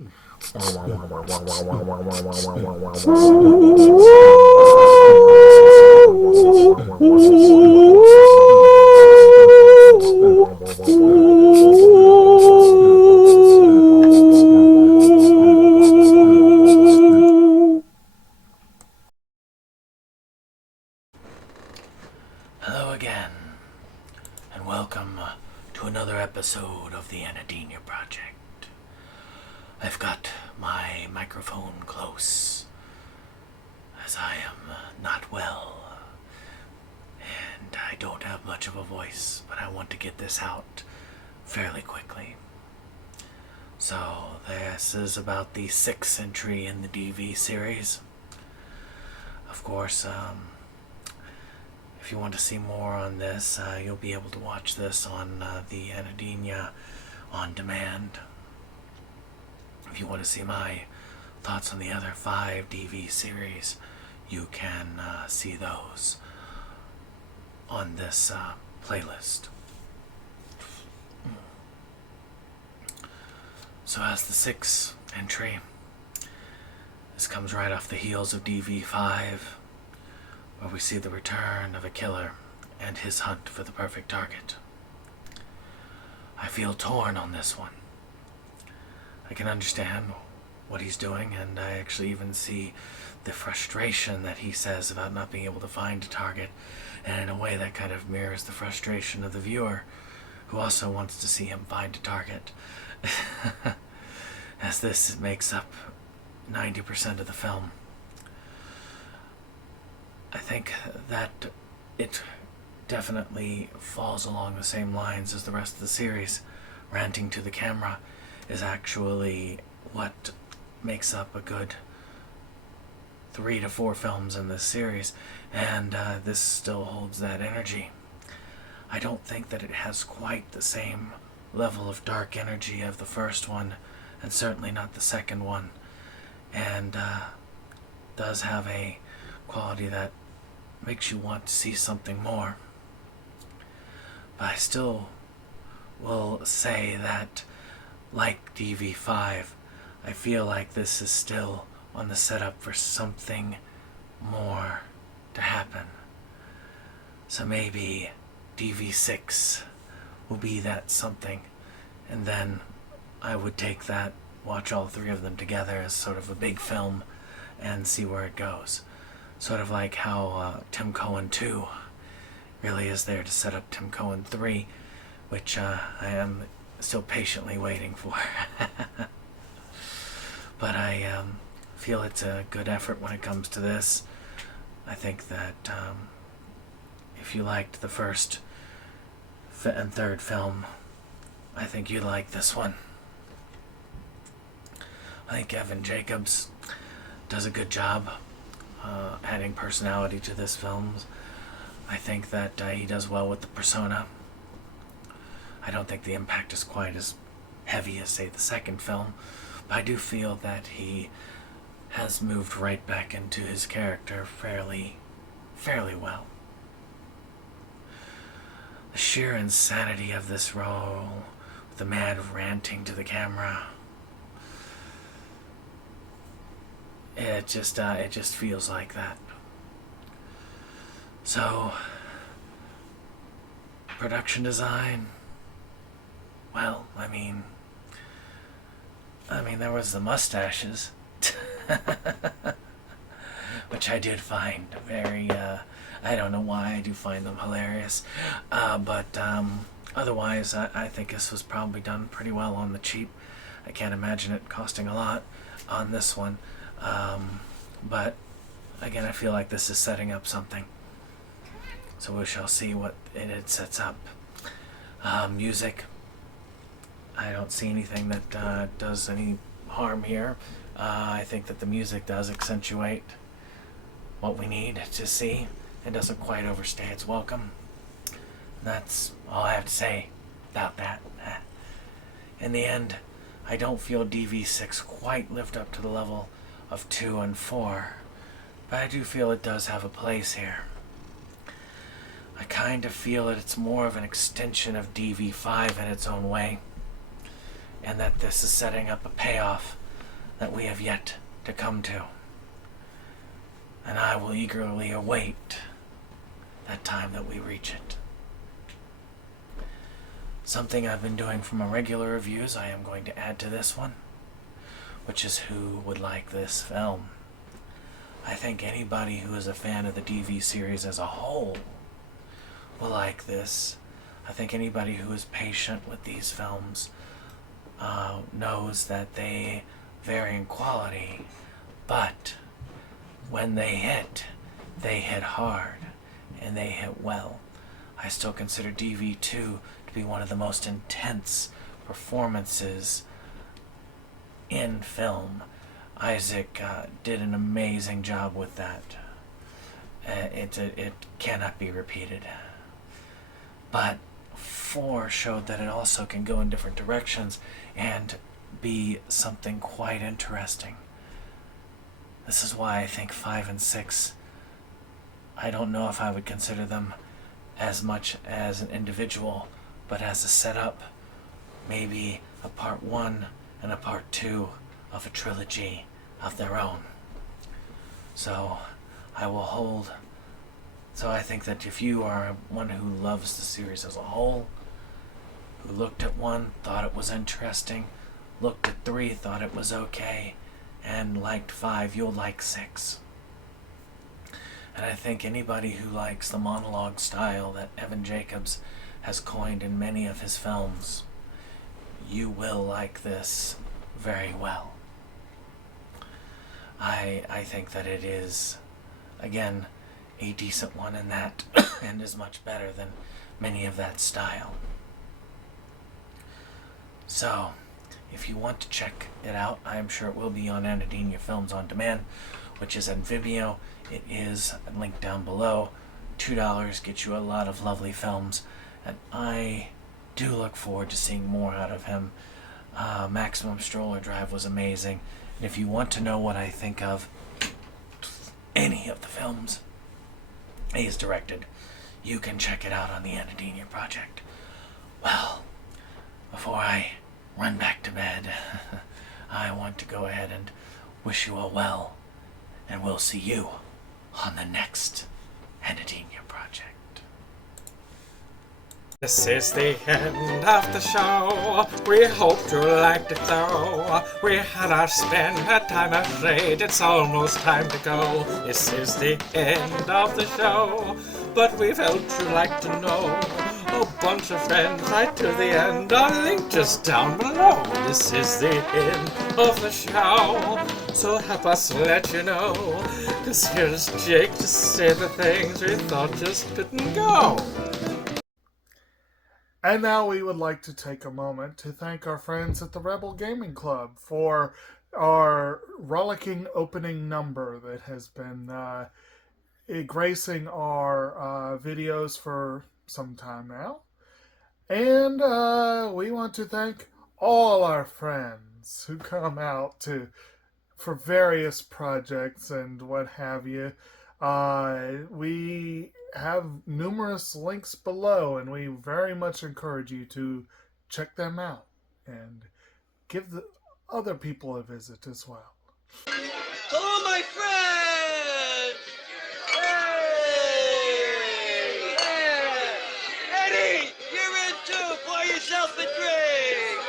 Hello again, and welcome to another episode of the Anhedenia Project. I've got my microphone close, as I am not well, and I don't have much of a voice, but I want to get this out fairly quickly. So, this is about the 6th entry in the DV series. Of course, if you want to see more on this, you'll be able to watch this on the Anhedenia on demand. If you want to see my thoughts on the other 5 DV series, you can see those on this playlist. So as the 6th entry, this comes right off the heels of DV5, where we see the return of a killer and his hunt for the perfect target. I feel torn on this one. I can understand what he's doing, and I actually even see the frustration that he says about not being able to find a target, and in a way that kind of mirrors the frustration of the viewer, who also wants to see him find a target. As this makes up 90% of the film. I think that it definitely falls along the same lines as the rest of the series. Ranting to the camera is actually what makes up a good 3 to 4 films in this series, and this still holds that energy. I don't think that it has quite the same level of dark energy of the first one, and certainly not the second one, and does have a quality that makes you want to see something more. But I still will say that, like DV5, I feel like this is still on the setup for something more to happen. So maybe DV6 will be that something, and then I would take that, watch all 3 of them together as sort of a big film, and see where it goes. Sort of like how Tim Cohen 2 really is there to set up Tim Cohen 3, which I am still patiently waiting for. But I feel it's a good effort when it comes to this. I think that if you liked the first and third film, I think you'd like this one. I think Evan Jacobs does a good job adding personality to this film. I think that he does well with the persona. I don't think the impact is quite as heavy as, say, the second film, but I do feel that he has moved right back into his character fairly well. The sheer insanity of this role, with the mad ranting to the camera, it just feels like that. So, production design, well, I mean, there was the mustaches, which I did find very, I don't know why, I do find them hilarious, but otherwise, I think this was probably done pretty well on the cheap. I can't imagine it costing a lot on this one, but again, I feel like this is setting up something. So we shall see what it sets up. Music. I don't see anything that does any harm here. I think that the music does accentuate what we need to see. It doesn't quite overstay its welcome. That's all I have to say about that. In the end, I don't feel DV6 quite lived up to the level of 2 and 4, but I do feel it does have a place here. I kind of feel that it's more of an extension of DV5 in its own way, and that this is setting up a payoff that we have yet to come to. And I will eagerly await that time that we reach it. Something I've been doing for my regular reviews, I am going to add to this one, which is who would like this film. I think anybody who is a fan of the DV series as a whole will like this. I think anybody who is patient with these films knows that they vary in quality, but when they hit hard, and they hit well. I still consider DV2 to be one of the most intense performances in film. Isaac did an amazing job with that. It cannot be repeated. But 4 showed that it also can go in different directions and be something quite interesting. This is why I think 5 and 6, I don't know if I would consider them as much as an individual, but as a setup, maybe a part 1 and a part 2 of a trilogy of their own. So I will hold. So I think that if you are one who loves the series as a whole, who looked at 1, thought it was interesting, looked at 3, thought it was okay, and liked 5, you'll like 6. And I think anybody who likes the monologue style that Evan Jacobs has coined in many of his films, you will like this very well. I think that it is, again, a decent one in that, and is much better than many of that style. So, if you want to check it out, I am sure it will be on Anhedenia Films On Demand, which is on Vimeo. It is linked down below. $2 gets you a lot of lovely films, and I do look forward to seeing more out of him. Maximum Stroller Drive was amazing, and if you want to know what I think of any of the films he has directed, you can check it out on the Anhedenia Project. Well, before I run back to bed, I want to go ahead and wish you all well, and we'll see you on the next Anhedenia Project. This is the end of the show. We hope you liked it though. We had our spin, a time afraid. It's almost time to go. This is the end of the show, but we felt you'd like to know. A bunch of friends right to the end. A link just down below. This is the end of the show, so help us let you know. 'Cause here's Jake to say the things we thought just couldn't go. And now we would like to take a moment to thank our friends at the Rebel Gaming Club for our rollicking opening number that has been gracing our videos for some time now. And we want to thank all our friends who come out for various projects and what have you. We have numerous links below, and we very much encourage you to check them out and give the other people a visit as well. Hello, my friends! Hey! Yeah! Eddie, you're in too! Pour yourself a drink!